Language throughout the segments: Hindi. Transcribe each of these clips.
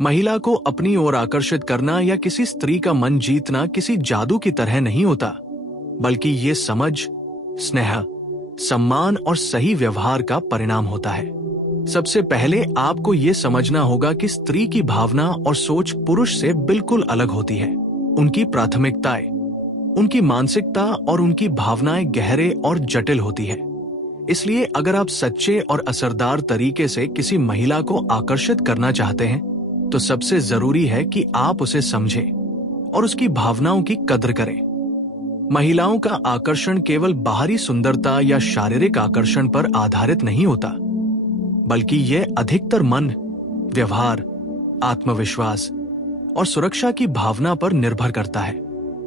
महिला को अपनी ओर आकर्षित करना या किसी स्त्री का मन जीतना किसी जादू की तरह नहीं होता, बल्कि ये समझ, स्नेह, सम्मान और सही व्यवहार का परिणाम होता है। सबसे पहले आपको ये समझना होगा कि स्त्री की भावना और सोच पुरुष से बिल्कुल अलग होती है। उनकी प्राथमिकताएं, उनकी मानसिकता और उनकी भावनाएं गहरे और जटिल होती है। इसलिए अगर आप सच्चे और असरदार तरीके से किसी महिला को आकर्षित करना चाहते हैं, तो सबसे जरूरी है कि आप उसे समझें और उसकी भावनाओं की कद्र करें। महिलाओं का आकर्षण केवल बाहरी सुंदरता या शारीरिक आकर्षण पर आधारित नहीं होता, बल्कि यह अधिकतर मन, व्यवहार, आत्मविश्वास और सुरक्षा की भावना पर निर्भर करता है।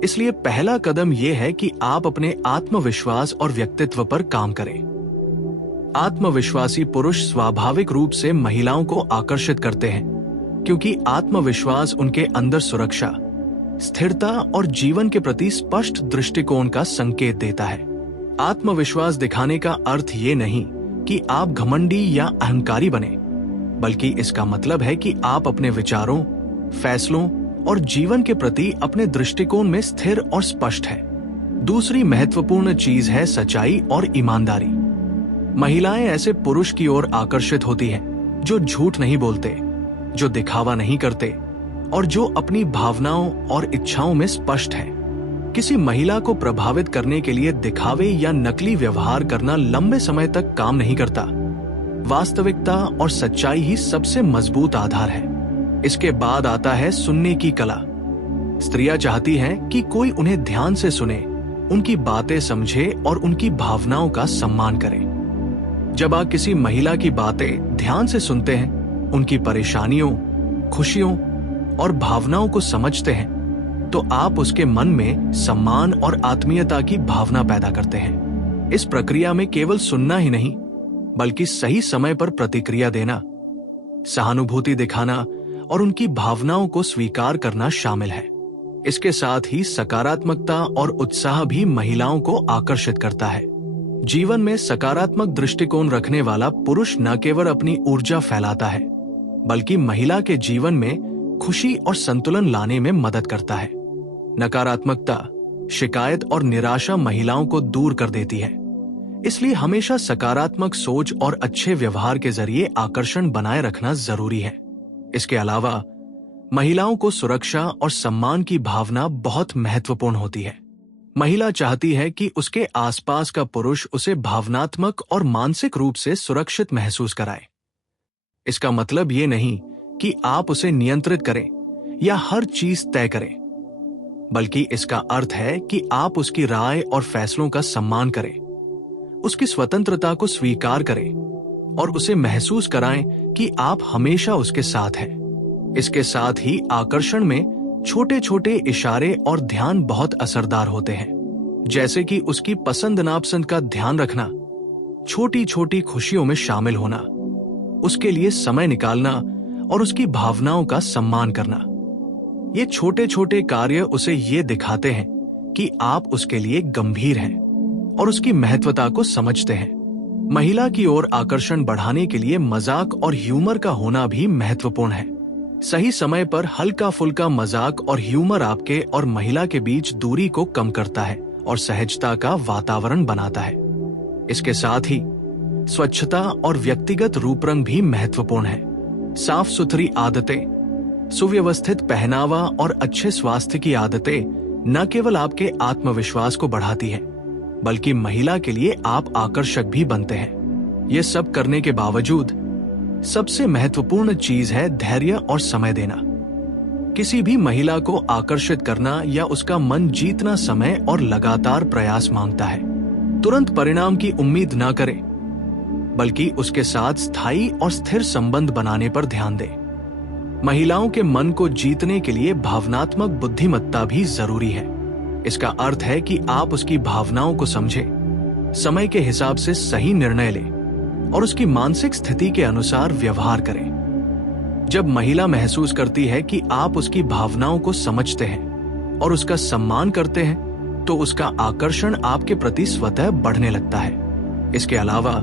इसलिए पहला कदम यह है कि आप अपने आत्मविश्वास और व्यक्तित्व पर काम करें। आत्मविश्वासी पुरुष स्वाभाविक रूप से महिलाओं को आकर्षित करते हैं, क्योंकि आत्मविश्वास उनके अंदर सुरक्षा, स्थिरता और जीवन के प्रति स्पष्ट दृष्टिकोण का संकेत देता है। आत्मविश्वास दिखाने का अर्थ ये नहीं कि आप घमंडी या अहंकारी बने, बल्कि इसका मतलब है कि आप अपने विचारों, फैसलों और जीवन के प्रति अपने दृष्टिकोण में स्थिर और स्पष्ट है। दूसरी महत्वपूर्ण चीज है सच्चाई और ईमानदारी। महिलाएं ऐसे पुरुष की ओर आकर्षित होती हैं जो झूठ नहीं बोलते, जो दिखावा नहीं करते और जो अपनी भावनाओं और इच्छाओं में स्पष्ट है। किसी महिला को प्रभावित करने के लिए दिखावे या नकली व्यवहार करना लंबे समय तक काम नहीं करता। वास्तविकता और सच्चाई ही सबसे मजबूत आधार है। इसके बाद आता है सुनने की कला। स्त्रियां चाहती हैं कि कोई उन्हें ध्यान से सुने, उनकी बातें समझे और उनकी भावनाओं का सम्मान करे। जब आप किसी महिला की बातें ध्यान से सुनते हैं, उनकी परेशानियों, खुशियों और भावनाओं को समझते हैं, तो आप उसके मन में सम्मान और आत्मीयता की भावना पैदा करते हैं। इस प्रक्रिया में केवल सुनना ही नहीं, बल्कि सही समय पर प्रतिक्रिया देना, सहानुभूति दिखाना और उनकी भावनाओं को स्वीकार करना शामिल है। इसके साथ ही सकारात्मकता और उत्साह भी महिलाओं को आकर्षित करता है। जीवन में सकारात्मक दृष्टिकोण रखने वाला पुरुष न केवल अपनी ऊर्जा फैलाता है, बल्कि महिला के जीवन में खुशी और संतुलन लाने में मदद करता है। नकारात्मकता, शिकायत और निराशा महिलाओं को दूर कर देती है। इसलिए हमेशा सकारात्मक सोच और अच्छे व्यवहार के जरिए आकर्षण बनाए रखना जरूरी है। इसके अलावा महिलाओं को सुरक्षा और सम्मान की भावना बहुत महत्वपूर्ण होती है। महिला चाहती है कि उसके आसपास का पुरुष उसे भावनात्मक और मानसिक रूप से सुरक्षित महसूस कराए। इसका मतलब ये नहीं कि आप उसे नियंत्रित करें या हर चीज तय करें, बल्कि इसका अर्थ है कि आप उसकी राय और फैसलों का सम्मान करें, उसकी स्वतंत्रता को स्वीकार करें और उसे महसूस कराएं कि आप हमेशा उसके साथ हैं। इसके साथ ही आकर्षण में छोटे छोटे इशारे और ध्यान बहुत असरदार होते हैं, जैसे कि उसकी पसंद नापसंद का ध्यान रखना, छोटी छोटी खुशियों में शामिल होना, उसके लिए समय निकालना और उसकी भावनाओं का सम्मान करना। ये छोटे छोटे कार्य उसे ये दिखाते हैं कि आप उसके लिए गंभीर हैं और उसकी महत्वता को समझते हैं। महिला की ओर आकर्षण बढ़ाने के लिए मजाक और ह्यूमर का होना भी महत्वपूर्ण है। सही समय पर हल्का फुल्का मजाक और ह्यूमर आपके और महिला के बीच दूरी को कम करता है और सहजता का वातावरण बनाता है। इसके साथ ही स्वच्छता और व्यक्तिगत रूपरंग भी महत्वपूर्ण है। साफ सुथरी आदतें, सुव्यवस्थित पहनावा और अच्छे स्वास्थ्य की आदतें न केवल आपके आत्मविश्वास को बढ़ाती हैं, बल्कि महिला के लिए आप आकर्षक भी बनते हैं। ये सब करने के बावजूद सबसे महत्वपूर्ण चीज है धैर्य और समय देना। किसी भी महिला को आकर्षित करना या उसका मन जीतना समय और लगातार प्रयास मांगता है। तुरंत परिणाम की उम्मीद ना करें, बल्कि उसके साथ स्थायी और स्थिर संबंध बनाने पर ध्यान दें। महिलाओं के मन को जीतने के लिए भावनात्मक बुद्धिमत्ता भी जरूरी है। इसका अर्थ है कि आप उसकी भावनाओं को समझें, समय के हिसाब से सही निर्णय लें और उसकी मानसिक स्थिति के अनुसार व्यवहार करें। जब महिला महसूस करती है कि आप उसकी भावनाओं को समझते हैं और उसका सम्मान करते हैं, तो उसका आकर्षण आपके प्रति स्वतः बढ़ने लगता है। इसके अलावा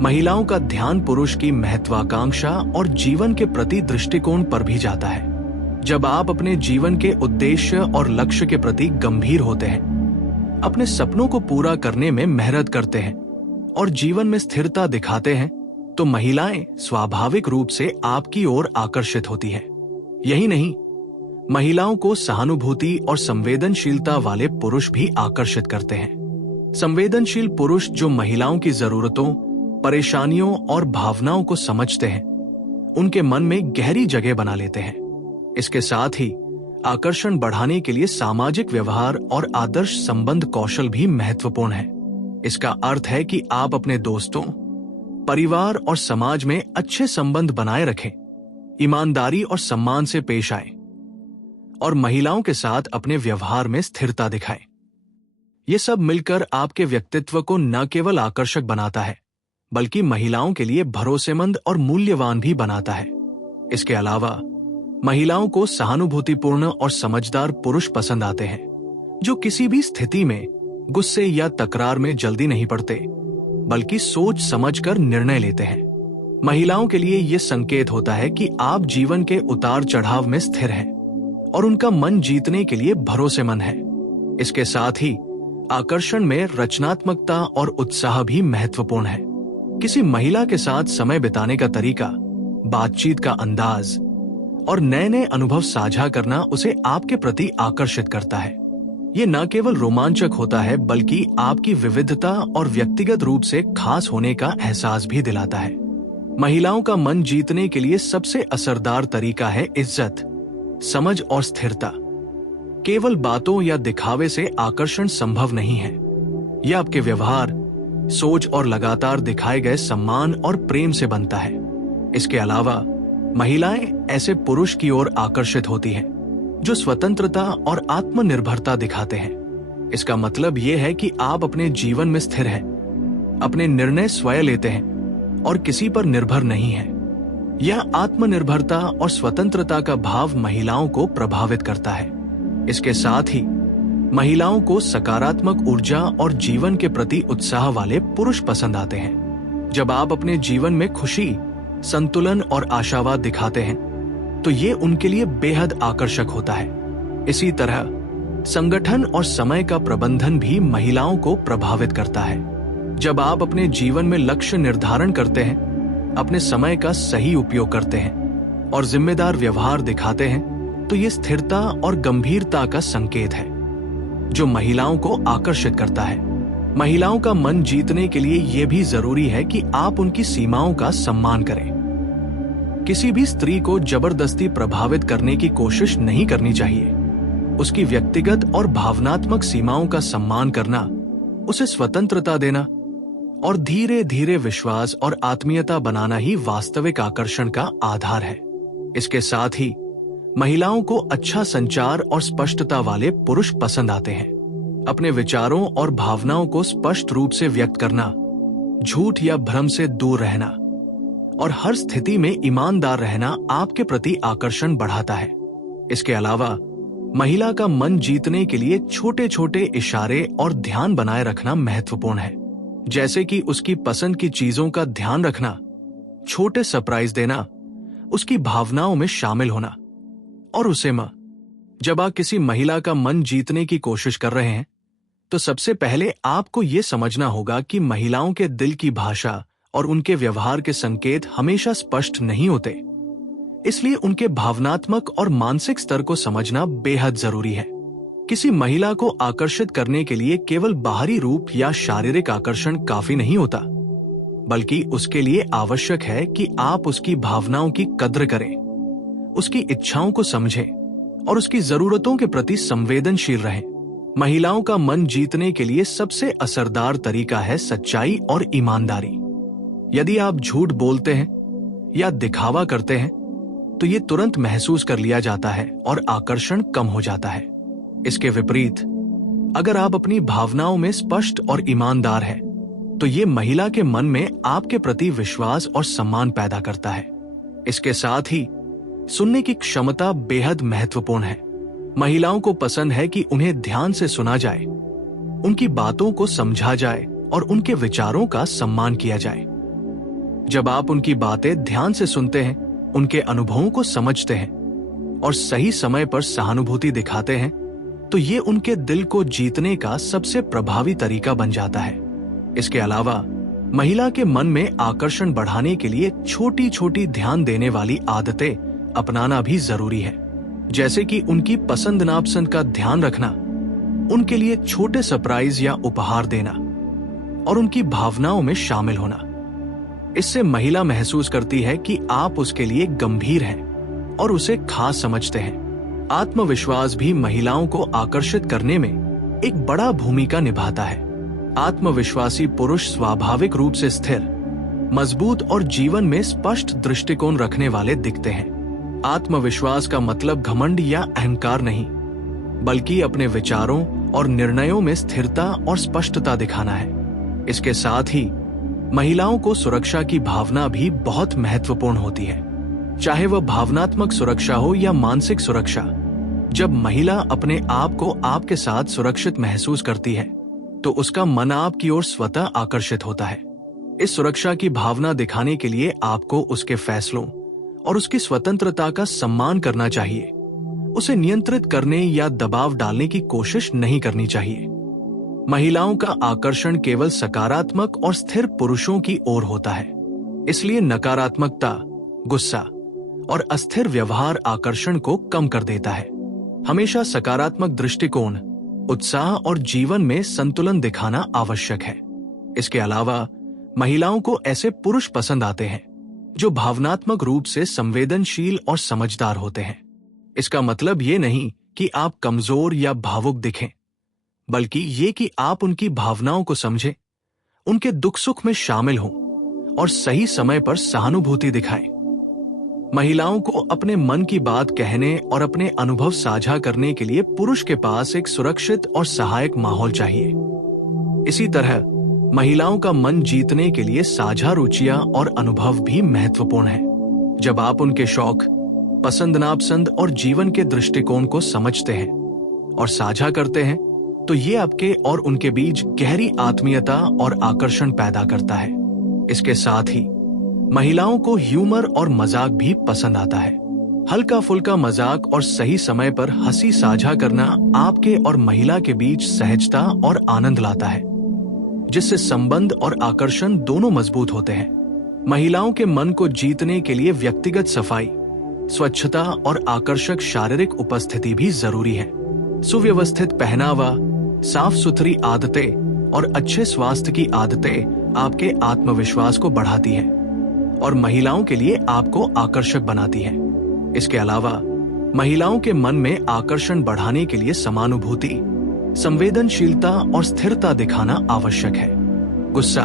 महिलाओं का ध्यान पुरुष की महत्वाकांक्षा और जीवन के प्रति दृष्टिकोण पर भी जाता है। जब आप अपने जीवन के उद्देश्य और लक्ष्य के प्रति गंभीर होते हैं, अपने सपनों को पूरा करने में मेहनत करते हैं और जीवन में स्थिरता दिखाते हैं, तो महिलाएं स्वाभाविक रूप से आपकी ओर आकर्षित होती हैं। यही नहीं, महिलाओं को सहानुभूति और संवेदनशीलता वाले पुरुष भी आकर्षित करते हैं। संवेदनशील पुरुष जो महिलाओं की जरूरतों, परेशानियों और भावनाओं को समझते हैं, उनके मन में गहरी जगह बना लेते हैं। इसके साथ ही आकर्षण बढ़ाने के लिए सामाजिक व्यवहार और आदर्श संबंध कौशल भी महत्वपूर्ण है। इसका अर्थ है कि आप अपने दोस्तों, परिवार और समाज में अच्छे संबंध बनाए रखें, ईमानदारी और सम्मान से पेश आएं और महिलाओं के साथ अपने व्यवहार में स्थिरता दिखाएं। ये सब मिलकर आपके व्यक्तित्व को न केवल आकर्षक बनाता है, बल्कि महिलाओं के लिए भरोसेमंद और मूल्यवान भी बनाता है। इसके अलावा महिलाओं को सहानुभूतिपूर्ण और समझदार पुरुष पसंद आते हैं, जो किसी भी स्थिति में गुस्से या तकरार में जल्दी नहीं पड़ते, बल्कि सोच समझकर निर्णय लेते हैं। महिलाओं के लिए यह संकेत होता है कि आप जीवन के उतार चढ़ाव में स्थिर हैं और उनका मन जीतने के लिए भरोसेमंद है। इसके साथ ही आकर्षण में रचनात्मकता और उत्साह भी महत्वपूर्ण है। किसी महिला के साथ समय बिताने का तरीका, बातचीत का अंदाज और नए नए अनुभव साझा करना उसे आपके प्रति आकर्षित करता है। ये न केवल रोमांचक होता है, बल्कि आपकी विविधता और व्यक्तिगत रूप से खास होने का एहसास भी दिलाता है। महिलाओं का मन जीतने के लिए सबसे असरदार तरीका है इज्जत, समझ और स्थिरता। केवल बातों या दिखावे से आकर्षण संभव नहीं है। यह आपके व्यवहार, सोच और लगातार दिखाए गए सम्मान और प्रेम से बनता है। इसके अलावा महिलाएं ऐसे पुरुष की ओर आकर्षित होती हैं जो स्वतंत्रता और आत्मनिर्भरता दिखाते हैं। इसका मतलब यह है कि आप अपने जीवन में स्थिर हैं, अपने निर्णय स्वयं लेते हैं और किसी पर निर्भर नहीं हैं। यह आत्मनिर्भरता और स्वतंत्रता का भाव महिलाओं को प्रभावित करता है। इसके साथ ही महिलाओं को सकारात्मक ऊर्जा और जीवन के प्रति उत्साह वाले पुरुष पसंद आते हैं। जब आप अपने जीवन में खुशी, संतुलन और आशावाद दिखाते हैं, तो ये उनके लिए बेहद आकर्षक होता है। इसी तरह संगठन और समय का प्रबंधन भी महिलाओं को प्रभावित करता है। जब आप अपने जीवन में लक्ष्य निर्धारण करते हैं, अपने समय का सही उपयोग करते हैं और जिम्मेदार व्यवहार दिखाते हैं, तो ये स्थिरता और गंभीरता का संकेत है जो महिलाओं को आकर्षित करता है। महिलाओं का मन जीतने के लिए यह भी जरूरी है कि आप उनकी सीमाओं का सम्मान करें। किसी भी स्त्री को जबरदस्ती प्रभावित करने की कोशिश नहीं करनी चाहिए। उसकी व्यक्तिगत और भावनात्मक सीमाओं का सम्मान करना, उसे स्वतंत्रता देना और धीरे धीरे विश्वास और आत्मीयता बनाना ही वास्तविक आकर्षण का आधार है। इसके साथ ही महिलाओं को अच्छा संचार और स्पष्टता वाले पुरुष पसंद आते हैं। अपने विचारों और भावनाओं को स्पष्ट रूप से व्यक्त करना, झूठ या भ्रम से दूर रहना और हर स्थिति में ईमानदार रहना आपके प्रति आकर्षण बढ़ाता है। इसके अलावा महिला का मन जीतने के लिए छोटे छोटे इशारे और ध्यान बनाए रखना महत्वपूर्ण है, जैसे कि उसकी पसंद की चीजों का ध्यान रखना, छोटे सरप्राइज देना, उसकी भावनाओं में शामिल होना और उसे जब आप किसी महिला का मन जीतने की कोशिश कर रहे हैं, तो सबसे पहले आपको ये समझना होगा कि महिलाओं के दिल की भाषा और उनके व्यवहार के संकेत हमेशा स्पष्ट नहीं होते। इसलिए उनके भावनात्मक और मानसिक स्तर को समझना बेहद जरूरी है। किसी महिला को आकर्षित करने के लिए केवल बाहरी रूप या शारीरिक आकर्षण काफी नहीं होता, बल्कि उसके लिए आवश्यक है कि आप उसकी भावनाओं की कद्र करें, उसकी इच्छाओं को समझें और उसकी जरूरतों के प्रति संवेदनशील रहें। महिलाओं का मन जीतने के लिए सबसे असरदार तरीका है सच्चाई और ईमानदारी। यदि आप झूठ बोलते हैं या दिखावा करते हैं, तो ये तुरंत महसूस कर लिया जाता है और आकर्षण कम हो जाता है। इसके विपरीत, अगर आप अपनी भावनाओं में स्पष्ट और ईमानदार हैं, तो ये महिला के मन में आपके प्रति विश्वास और सम्मान पैदा करता है। इसके साथ ही सुनने की क्षमता बेहद महत्वपूर्ण है। महिलाओं को पसंद है कि उन्हें ध्यान से सुना जाए, उनकी बातों को समझा जाए और उनके विचारों का सम्मान किया जाए। जब आप उनकी बातें ध्यान से सुनते हैं, उनके अनुभवों को समझते हैं और सही समय पर सहानुभूति दिखाते हैं, तो ये उनके दिल को जीतने का सबसे प्रभावी तरीका बन जाता है। इसके अलावा महिला के मन में आकर्षण बढ़ाने के लिए छोटी छोटी ध्यान देने वाली आदतें अपनाना भी जरूरी है, जैसे कि उनकी पसंद नापसंद का ध्यान रखना, उनके लिए छोटे सरप्राइज या उपहार देना और उनकी भावनाओं में शामिल होना। इससे महिला महसूस करती है कि आप उसके लिए गंभीर हैं और उसे खास समझते हैं। आत्मविश्वास भी महिलाओं को आकर्षित करने में एक बड़ा भूमिका निभाता है। आत्मविश्वासी पुरुष स्वाभाविक रूप से स्थिर, मजबूत और जीवन में स्पष्ट दृष्टिकोण रखने वाले दिखते हैं। आत्मविश्वास का मतलब घमंड या अहंकार नहीं, बल्कि अपने विचारों और निर्णयों में स्थिरता और स्पष्टता दिखाना है। इसके साथ ही महिलाओं को सुरक्षा की भावना भी बहुत महत्वपूर्ण होती है, चाहे वह भावनात्मक सुरक्षा हो या मानसिक सुरक्षा। जब महिला अपने आप को आपके साथ सुरक्षित महसूस करती है, तो उसका मन आपकी ओर स्वतः आकर्षित होता है। इस सुरक्षा की भावना दिखाने के लिए आपको उसके फैसलों और उसकी स्वतंत्रता का सम्मान करना चाहिए। उसे नियंत्रित करने या दबाव डालने की कोशिश नहीं करनी चाहिए। महिलाओं का आकर्षण केवल सकारात्मक और स्थिर पुरुषों की ओर होता है, इसलिए नकारात्मकता, गुस्सा और अस्थिर व्यवहार आकर्षण को कम कर देता है। हमेशा सकारात्मक दृष्टिकोण, उत्साह और जीवन में संतुलन दिखाना आवश्यक है। इसके अलावा महिलाओं को ऐसे पुरुष पसंद आते हैं जो भावनात्मक रूप से संवेदनशील और समझदार होते हैं। इसका मतलब ये नहीं कि आप कमजोर या भावुक दिखें, बल्कि ये कि आप उनकी भावनाओं को समझें, उनके दुख सुख में शामिल हों और सही समय पर सहानुभूति दिखाएं। महिलाओं को अपने मन की बात कहने और अपने अनुभव साझा करने के लिए पुरुष के पास एक सुरक्षित और सहायक माहौल चाहिए। इसी तरह महिलाओं का मन जीतने के लिए साझा रुचियां और अनुभव भी महत्वपूर्ण है। जब आप उनके शौक, पसंद नापसंद और जीवन के दृष्टिकोण को समझते हैं और साझा करते हैं, तो ये आपके और उनके बीच गहरी आत्मीयता और आकर्षण पैदा करता है। इसके साथ ही महिलाओं को ह्यूमर और मजाक भी पसंद आता है। हल्का फुल्का मजाक और सही समय पर हंसी साझा करना आपके और महिला के बीच सहजता और आनंद लाता है, जिससे संबंध और आकर्षण दोनों मजबूत होते हैं। महिलाओं के मन को जीतने के लिए व्यक्तिगत सफाई, स्वच्छता और आकर्षक शारीरिक उपस्थिति भी जरूरी है। सुव्यवस्थित पहनावा, साफ सुथरी आदतें और अच्छे स्वास्थ्य की आदतें आपके आत्मविश्वास को बढ़ाती है और महिलाओं के लिए आपको आकर्षक बनाती है। इसके अलावा महिलाओं के मन में आकर्षण बढ़ाने के लिए समानुभूति, संवेदनशीलता और स्थिरता दिखाना आवश्यक है। गुस्सा,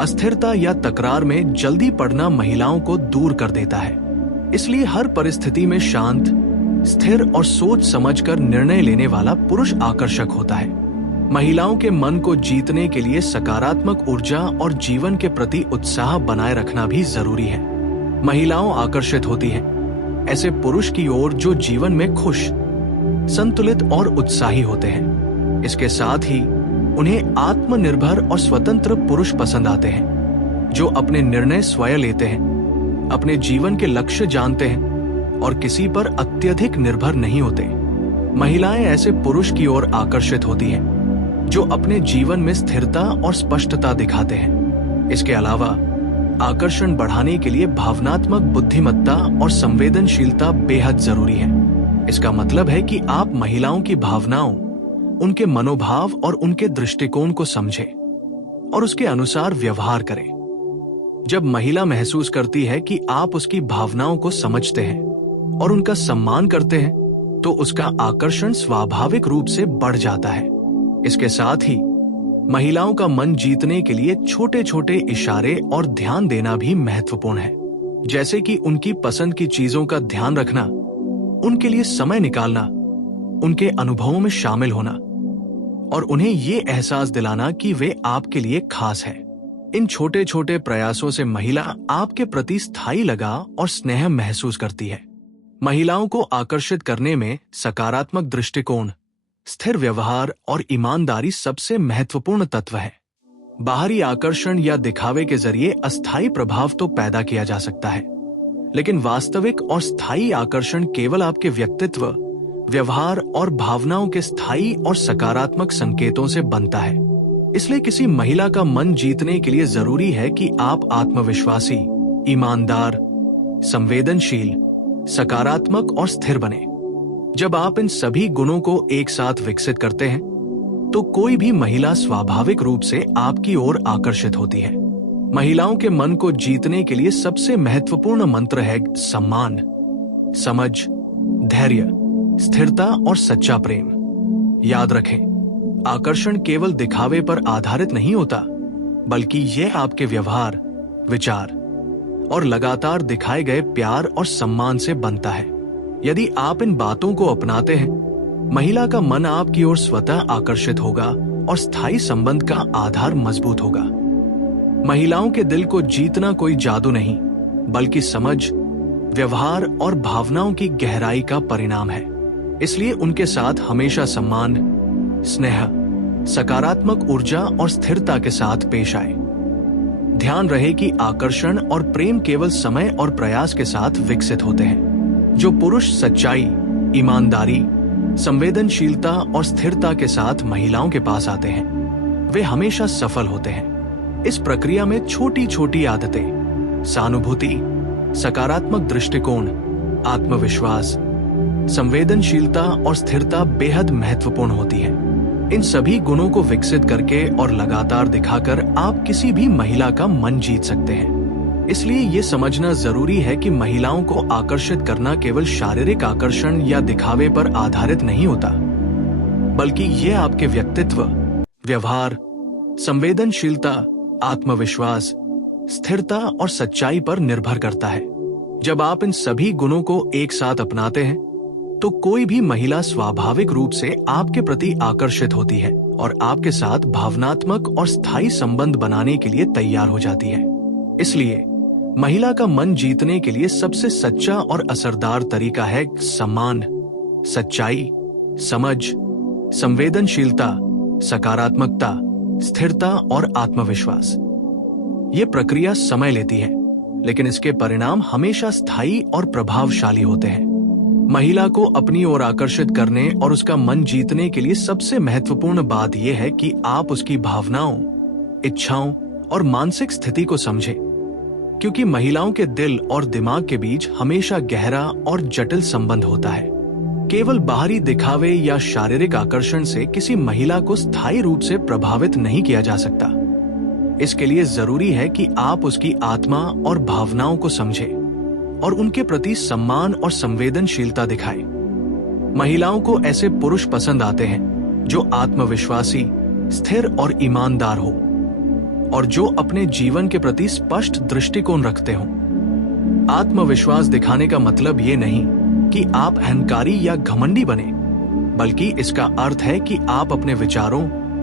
अस्थिरता या तकरार में जल्दी पड़ना महिलाओं को दूर कर देता है। इसलिए हर परिस्थिति में शांत, स्थिर और सोच समझकर निर्णय लेने वाला पुरुष आकर्षक होता है। महिलाओं के मन को जीतने के लिए सकारात्मक ऊर्जा और जीवन के प्रति उत्साह बनाए रखना भी जरूरी है। महिलाओं आकर्षित होती हैं ऐसे पुरुष की ओर जो जीवन में खुश, संतुलित और उत्साही होते हैं। इसके साथ ही उन्हें आत्मनिर्भर और स्वतंत्र पुरुष पसंद आते हैं, जो अपने निर्णय स्वयं लेते हैं, अपने जीवन के लक्ष्य जानते हैं और किसी पर अत्यधिक निर्भर नहीं होते। महिलाएं ऐसे पुरुष की ओर आकर्षित होती हैं जो अपने जीवन में स्थिरता और स्पष्टता दिखाते हैं। इसके अलावा आकर्षण बढ़ाने के लिए भावनात्मक बुद्धिमत्ता और संवेदनशीलता बेहद जरूरी है। इसका मतलब है कि आप महिलाओं की भावनाओं, उनके मनोभाव और उनके दृष्टिकोण को समझें और उसके अनुसार व्यवहार करें। जब महिला महसूस करती है कि आप उसकी भावनाओं को समझते हैं और उनका सम्मान करते हैं, तो उसका आकर्षण स्वाभाविक रूप से बढ़ जाता है। इसके साथ ही महिलाओं का मन जीतने के लिए छोटे छोटे इशारे और ध्यान देना भी महत्वपूर्ण है, जैसे कि उनकी पसंद की चीजों का ध्यान रखना, उनके लिए समय निकालना, उनके अनुभवों में शामिल होना और उन्हें ये एहसास दिलाना कि वे आपके लिए खास है। इन छोटे छोटे प्रयासों से महिला आपके प्रति स्थायी लगाव और स्नेह महसूस करती है। महिलाओं को आकर्षित करने में सकारात्मक दृष्टिकोण, स्थिर व्यवहार और ईमानदारी सबसे महत्वपूर्ण तत्व है। बाहरी आकर्षण या दिखावे के जरिए अस्थायी प्रभाव तो पैदा किया जा सकता है, लेकिन वास्तविक और स्थायी आकर्षण केवल आपके व्यक्तित्व, व्यवहार और भावनाओं के स्थायी और सकारात्मक संकेतों से बनता है। इसलिए किसी महिला का मन जीतने के लिए जरूरी है कि आप आत्मविश्वासी, ईमानदार, संवेदनशील, सकारात्मक और स्थिर बने। जब आप इन सभी गुणों को एक साथ विकसित करते हैं, तो कोई भी महिला स्वाभाविक रूप से आपकी ओर आकर्षित होती है। महिलाओं के मन को जीतने के लिए सबसे महत्वपूर्ण मंत्र है सम्मान, समझ, धैर्य, स्थिरता और सच्चा प्रेम। याद रखें, आकर्षण केवल दिखावे पर आधारित नहीं होता, बल्कि यह आपके व्यवहार, विचार और लगातार दिखाए गए प्यार और सम्मान से बनता है। यदि आप इन बातों को अपनाते हैं, महिला का मन आपकी ओर स्वतः आकर्षित होगा और स्थायी संबंध का आधार मजबूत होगा। महिलाओं के दिल को जीतना कोई जादू नहीं, बल्कि समझ, व्यवहार और भावनाओं की गहराई का परिणाम है। इसलिए उनके साथ हमेशा सम्मान, स्नेह, सकारात्मक ऊर्जा और स्थिरता के साथ पेश आए। ध्यान रहे कि आकर्षण और प्रेम केवल समय और प्रयास के साथ विकसित होते हैं। जो पुरुष सच्चाई, ईमानदारी, संवेदनशीलता और स्थिरता के साथ महिलाओं के पास आते हैं, वे हमेशा सफल होते हैं। इस प्रक्रिया में छोटी छोटी आदतें, सहानुभूति, सकारात्मक दृष्टिकोण, आत्मविश्वास, संवेदनशीलता और स्थिरता बेहद महत्वपूर्ण होती है। इन सभी गुणों को विकसित करके और लगातार दिखाकर आप किसी भी महिला का मन जीत सकते हैं। इसलिए ये समझना जरूरी है कि महिलाओं को आकर्षित करना केवल शारीरिक आकर्षण या दिखावे पर आधारित नहीं होता, बल्कि ये आपके व्यक्तित्व, व्यवहार, संवेदनशीलता, आत्मविश्वास, स्थिरता और सच्चाई पर निर्भर करता है। जब आप इन सभी गुणों को एक साथ अपनाते हैं, तो कोई भी महिला स्वाभाविक रूप से आपके प्रति आकर्षित होती है और आपके साथ भावनात्मक और स्थायी संबंध बनाने के लिए तैयार हो जाती है। इसलिए महिला का मन जीतने के लिए सबसे सच्चा और असरदार तरीका है सम्मान, सच्चाई, समझ, संवेदनशीलता, सकारात्मकता, स्थिरता और आत्मविश्वास। ये प्रक्रिया समय लेती है, लेकिन इसके परिणाम हमेशा स्थायी और प्रभावशाली होते हैं। महिला को अपनी ओर आकर्षित करने और उसका मन जीतने के लिए सबसे महत्वपूर्ण बात यह है कि आप उसकी भावनाओं, इच्छाओं और मानसिक स्थिति को समझें, क्योंकि महिलाओं के दिल और दिमाग के बीच हमेशा गहरा और जटिल संबंध होता है। केवल बाहरी दिखावे या शारीरिक आकर्षण से किसी महिला को स्थायी रूप से प्रभावित नहीं किया जा सकता। इसके लिए जरूरी है कि आप उसकी आत्मा और भावनाओं को समझें और उनके प्रति सम्मान और संवेदनशीलता दिखाएं। महिलाओं को ऐसे पुरुष पसंद आते हैं जो आत्मविश्वासी, स्थिर और ईमानदार हो, और जो अपने जीवन के प्रति स्पष्ट दृष्टिकोण रखते हों। आत्मविश्वास दिखाने का मतलब ये नहीं कि आप अहंकारी या घमंडी बने, बल्कि इसका अर्थ है कि आप अपने विचारों,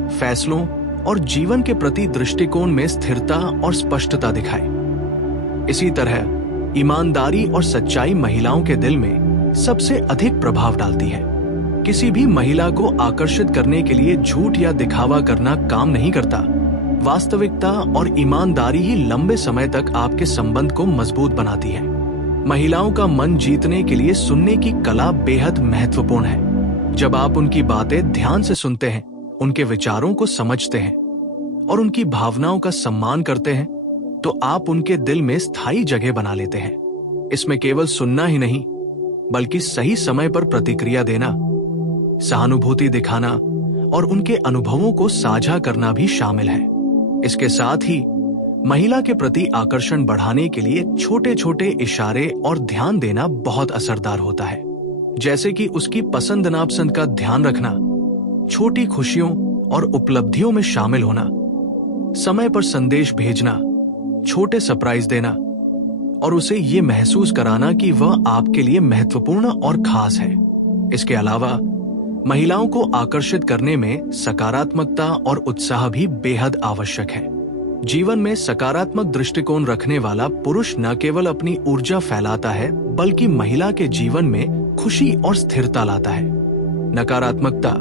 फैसलों और जीवन के प्रति दृष्टिकोण में स्थिरता और स्पष्टता दिखाएं। इसी तरह ईमानदारी और सच्चाई महिलाओं के दिल में सबसे अधिक प्रभाव डालती है। किसी भी महिला को आकर्षित करने के लिए झूठ या दिखावा करना काम नहीं करता। वास्तविकता और ईमानदारी ही लंबे समय तक आपके संबंध को मजबूत बनाती है। महिलाओं का मन जीतने के लिए सुनने की कला बेहद महत्वपूर्ण है। जब आप उनकी बातें ध्यान से सुनते हैं, उनके विचारों को समझते हैं और उनकी भावनाओं का सम्मान करते हैं, तो आप उनके दिल में स्थायी जगह बना लेते हैं। इसमें केवल सुनना ही नहीं, बल्कि सही समय पर प्रतिक्रिया देना, सहानुभूति दिखाना और उनके अनुभवों को साझा करना भी शामिल है। इसके साथ ही महिला के प्रति आकर्षण बढ़ाने के लिए छोटे छोटे इशारे और ध्यान देना बहुत असरदार होता है, जैसे कि उसकी पसंद नापसंद का ध्यान रखना, छोटी खुशियों और उपलब्धियों में शामिल होना, समय पर संदेश भेजना, छोटे सरप्राइज देना और उसे ये महसूस कराना कि वह आपके लिए महत्वपूर्ण और खास है। इसके अलावा महिलाओं को आकर्षित करने में सकारात्मकता और उत्साह भी बेहद आवश्यक है। जीवन में सकारात्मक दृष्टिकोण रखने वाला पुरुष न केवल अपनी ऊर्जा फैलाता है, बल्कि महिला के जीवन में खुशी और स्थिरता लाता है। नकारात्मकता,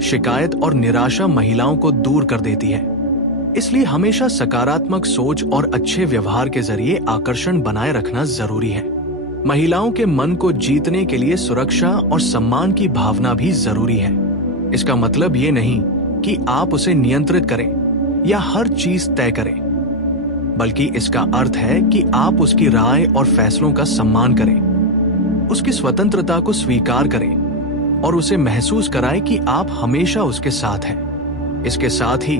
शिकायत और निराशा महिलाओं को दूर कर देती है। इसलिए हमेशा सकारात्मक सोच और अच्छे व्यवहार के जरिए आकर्षण बनाए रखना जरूरी है। महिलाओं के मन को जीतने के लिए सुरक्षा और सम्मान की भावना भी जरूरी है। इसका मतलब ये नहीं कि आप उसे नियंत्रित करें या हर चीज तय करें, बल्कि इसका अर्थ है कि आप उसकी राय और फैसलों का सम्मान करें, उसकी स्वतंत्रता को स्वीकार करें और उसे महसूस कराएं कि आप हमेशा उसके साथ हैं। इसके साथ ही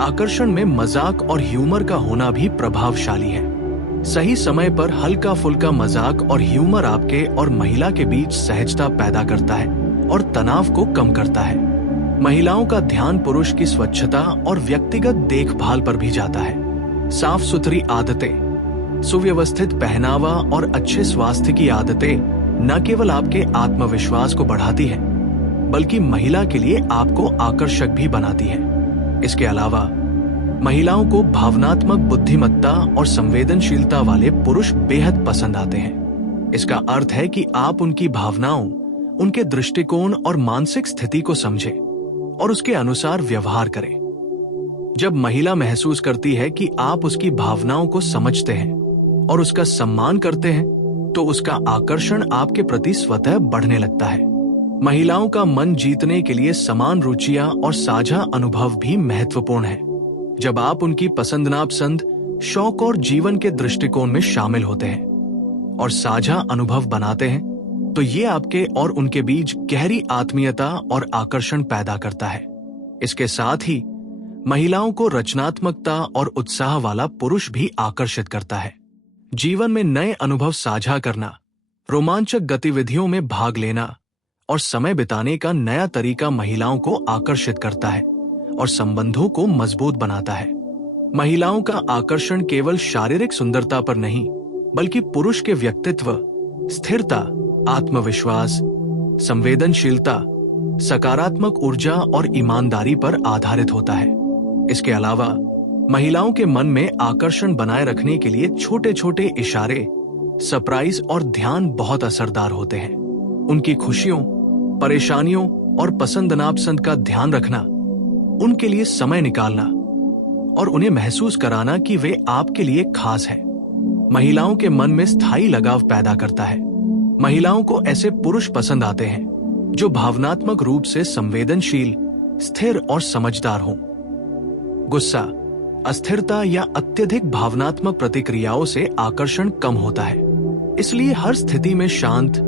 आकर्षण में मजाक और ह्यूमर का होना भी प्रभावशाली है। सही समय पर हल्का फुल्का मजाक और ह्यूमर आपके और महिला के बीच सहजता पैदा करता है और तनाव को कम करता है। महिलाओं का ध्यान पुरुष की स्वच्छता और व्यक्तिगत देखभाल पर भी जाता है। साफ सुथरी आदतें, सुव्यवस्थित पहनावा और अच्छे स्वास्थ्य की आदतें न केवल आपके आत्मविश्वास को बढ़ाती है, बल्कि महिला के लिए आपको आकर्षक भी बनाती है। इसके अलावा महिलाओं को भावनात्मक बुद्धिमत्ता और संवेदनशीलता वाले पुरुष बेहद पसंद आते हैं। इसका अर्थ है कि आप उनकी भावनाओं, उनके दृष्टिकोण और मानसिक स्थिति को समझें और उसके अनुसार व्यवहार करें। जब महिला महसूस करती है कि आप उसकी भावनाओं को समझते हैं और उसका सम्मान करते हैं, तो उसका आकर्षण आपके प्रति स्वतः बढ़ने लगता है। महिलाओं का मन जीतने के लिए समान रुचियां और साझा अनुभव भी महत्वपूर्ण है। जब आप उनकी पसंद नापसंद, शौक और जीवन के दृष्टिकोण में शामिल होते हैं और साझा अनुभव बनाते हैं, तो ये आपके और उनके बीच गहरी आत्मीयता और आकर्षण पैदा करता है। इसके साथ ही महिलाओं को रचनात्मकता और उत्साह वाला पुरुष भी आकर्षित करता है। जीवन में नए अनुभव साझा करना, रोमांचक गतिविधियों में भाग लेना और समय बिताने का नया तरीका महिलाओं को आकर्षित करता है और संबंधों को मजबूत बनाता है। महिलाओं का आकर्षण केवल शारीरिक सुंदरता पर नहीं, बल्कि पुरुष के व्यक्तित्व, स्थिरता, आत्मविश्वास, संवेदनशीलता, सकारात्मक ऊर्जा और ईमानदारी पर आधारित होता है। इसके अलावा महिलाओं के मन में आकर्षण बनाए रखने के लिए छोटे छोटे इशारे, सरप्राइज और ध्यान बहुत असरदार होते हैं। उनकी खुशियों, परेशानियों और पसंद नापसंद का ध्यान रखना, उनके लिए समय निकालना और उन्हें महसूस कराना कि वे आपके लिए खास है, महिलाओं के मन में स्थायी लगाव पैदा करता है। महिलाओं को ऐसे पुरुष पसंद आते हैं जो भावनात्मक रूप से संवेदनशील, स्थिर और समझदार हों। गुस्सा, अस्थिरता या अत्यधिक भावनात्मक प्रतिक्रियाओं से आकर्षण कम होता है। इसलिए हर स्थिति में शांत,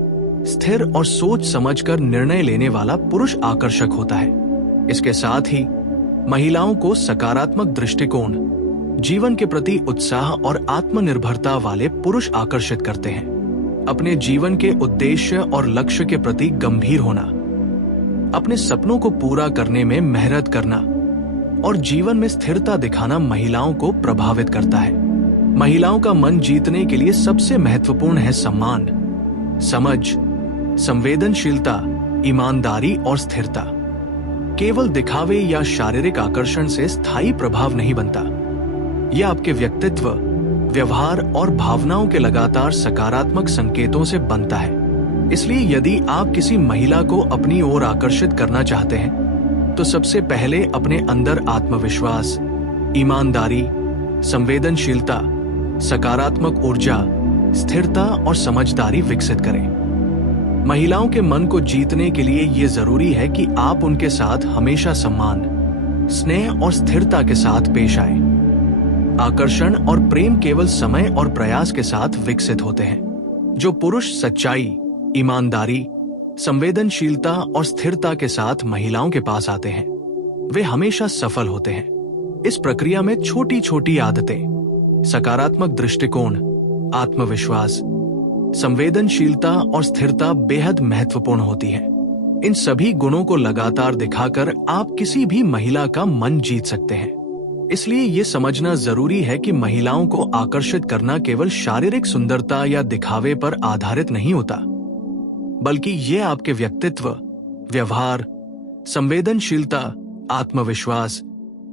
स्थिर और सोच समझकर निर्णय लेने वाला पुरुष आकर्षक होता है। इसके साथ ही महिलाओं को सकारात्मक दृष्टिकोण, जीवन के प्रति उत्साह और आत्मनिर्भरता वाले पुरुष आकर्षित करते हैं। अपने जीवन के उद्देश्य और लक्ष्य के प्रति गंभीर होना, अपने सपनों को पूरा करने में मेहनत करना और जीवन में स्थिरता दिखाना महिलाओं को प्रभावित करता है। महिलाओं का मन जीतने के लिए सबसे महत्वपूर्ण है सम्मान, समझ, संवेदनशीलता, ईमानदारी और स्थिरता। केवल दिखावे या शारीरिक आकर्षण से स्थायी प्रभाव नहीं बनता। यह आपके व्यक्तित्व, व्यवहार और भावनाओं के लगातार सकारात्मक संकेतों से बनता है। इसलिए यदि आप किसी महिला को अपनी ओर आकर्षित करना चाहते हैं, तो सबसे पहले अपने अंदर आत्मविश्वास, ईमानदारी, संवेदनशीलता, सकारात्मक ऊर्जा, स्थिरता और समझदारी विकसित करें। महिलाओं के मन को जीतने के लिए यह जरूरी है कि आप उनके साथ हमेशा सम्मान, स्नेह और स्थिरता के साथ पेश आए। आकर्षण और प्रेम केवल समय और प्रयास के साथ विकसित होते हैं। जो पुरुष सच्चाई, ईमानदारी, संवेदनशीलता और स्थिरता के साथ महिलाओं के पास आते हैं, वे हमेशा सफल होते हैं। इस प्रक्रिया में छोटी छोटी आदतें, सकारात्मक दृष्टिकोण, आत्मविश्वास, संवेदनशीलता और स्थिरता बेहद महत्वपूर्ण होती है। इन सभी गुणों को लगातार दिखाकर आप किसी भी महिला का मन जीत सकते हैं। इसलिए ये समझना जरूरी है कि महिलाओं को आकर्षित करना केवल शारीरिक सुंदरता या दिखावे पर आधारित नहीं होता, बल्कि ये आपके व्यक्तित्व, व्यवहार, संवेदनशीलता, आत्मविश्वास,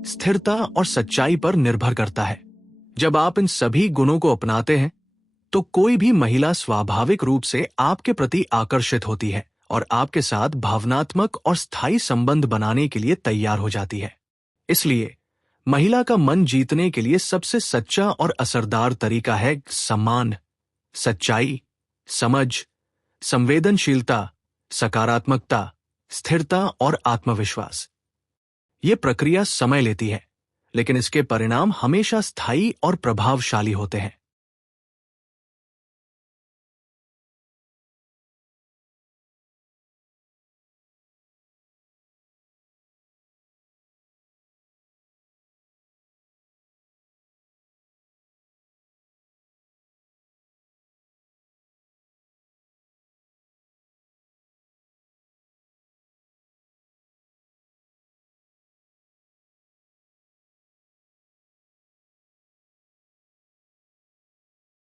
स्थिरता और सच्चाई पर निर्भर करता है। जब आप इन सभी गुणों को अपनाते हैं, तो कोई भी महिला स्वाभाविक रूप से आपके प्रति आकर्षित होती है और आपके साथ भावनात्मक और स्थायी संबंध बनाने के लिए तैयार हो जाती है। इसलिए महिला का मन जीतने के लिए सबसे सच्चा और असरदार तरीका है सम्मान, सच्चाई, समझ, संवेदनशीलता, सकारात्मकता, स्थिरता और आत्मविश्वास। ये प्रक्रिया समय लेती है, लेकिन इसके परिणाम हमेशा स्थायी और प्रभावशाली होते हैं।